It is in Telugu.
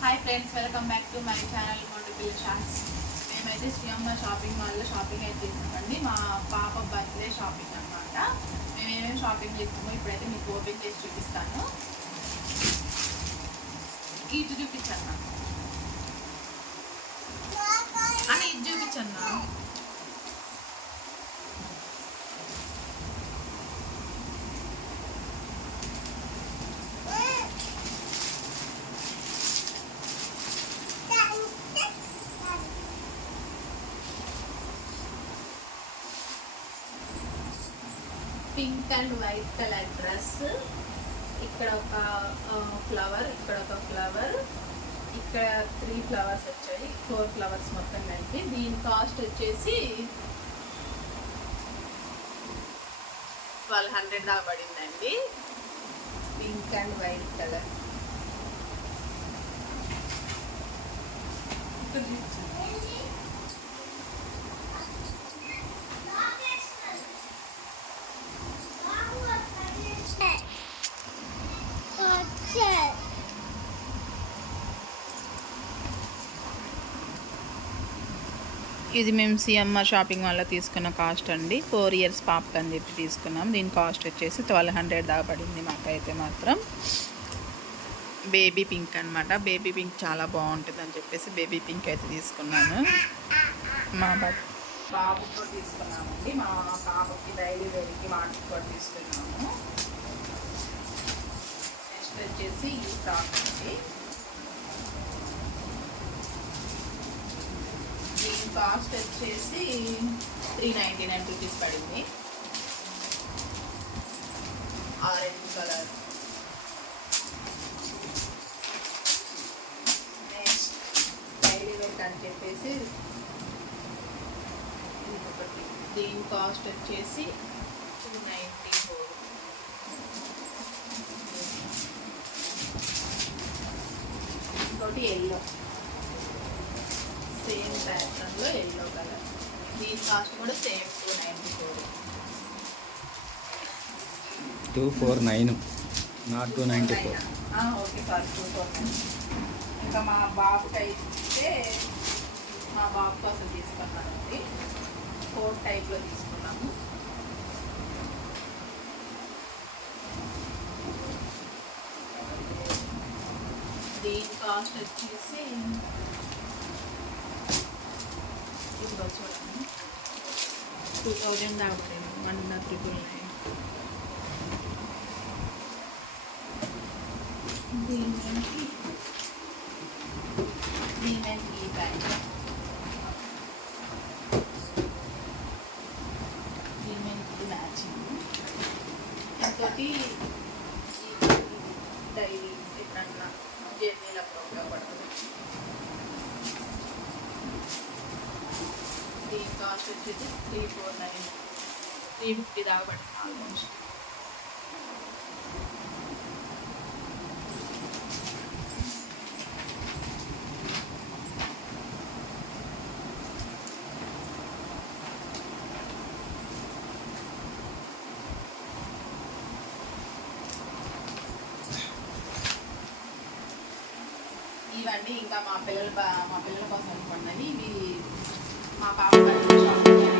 Hi friends welcome back to my channel multiple shops మేమైతే శ్రీయమ్మ షాపింగ్ మాల్లో షాపింగ్ అయితే చేసామండి మా పాప బర్త్డే షాపింగ్ అన్నమాట. మేము ఏమేమి షాపింగ్ చేస్తామో ఇప్పుడైతే మీకు ఓపెన్ చేసి చూపిస్తాను. ఇటు చూపించాను నాకు ఇది చూపించన్నా pink and white colour dress. ఇక్కడ ఒక ఫ్లవర్ ఇక్కడ ఒక ఫ్లవర్ ఇక్కడ త్రీ ఫ్లవర్స్ వచ్చాయి ఫోర్ ఫ్లవర్స్ మొత్తం కలిపి. దీని కాస్ట్ వచ్చేసి ట్వెల్వ్ హండ్రెడ్ దాకా పడిందండి. Pink and white colour. ఇది మేము సిఎంఆర్ షాపింగ్ మాల్లో తీసుకున్న కాస్ట్ అండి. ఫోర్ ఇయర్స్ పాపకి అని చెప్పి తీసుకున్నాం. దీని కాస్ట్ వచ్చేసి ట్వెల్వ్ హండ్రెడ్ దాకా పడింది మాకైతే మాత్రం. బేబీ పింక్ అనమాట బేబీ పింక్ చాలా బాగుంటుంది అని చెప్పేసి బేబీ పింక్ అయితే తీసుకున్నాను. మా బాబు బాబుకి కూడా తీసుకున్నామండి. మా పాపకి డైలీ వేరికి వాటికి కూడా తీసుకున్నాము. నెక్స్ట్ వచ్చేసి ఈ టాప్ అండి. కాస్ట్ వచ్చేసి త్రీ నైంటీ నైన్ రూపీస్ పడింది. Orange colour next daily weight అని చెప్పేసి ఇంకొకటి. దీని కాస్ట్ వచ్చేసి టూ నైంటీ ఫోర్ ఇంకోటి ఎల్లో ప్యాటర్న్లో ఎల్లో కలర్ దీని కాస్ట్ కూడా same two ninety four two four nine. Not two ninety four. Okay sir two four nine ఇంకా మా బాబుకి అయితే మా బాబు కోసం తీసుకున్నానండి ఫోర్ టైప్లో తీసుకున్నాము. దీని కాస్ట్ వచ్చేసి ఇప్పుడు చూడండి టూ థౌజండ్ దాకా వన్ త్రిపుల్ నైన్ దీనికి దీనికి ఈ ప్యాంట్ దీనికి మ్యాచింగ్ ఇంకోటి డైలీ ఎప్పుడన్నా జర్నీలకు ఉపయోగపడుతుంది కాస్ట్ వచ్చేసి three four nine three fifty దాకా పడుతుంది ఆల్మోస్ట్ ఇవన్నీ ఇంకా మా పిల్లల మా పిల్లల కోసం కొన్నవి ఇవి మా పాప బర్త్డే షాపింగ్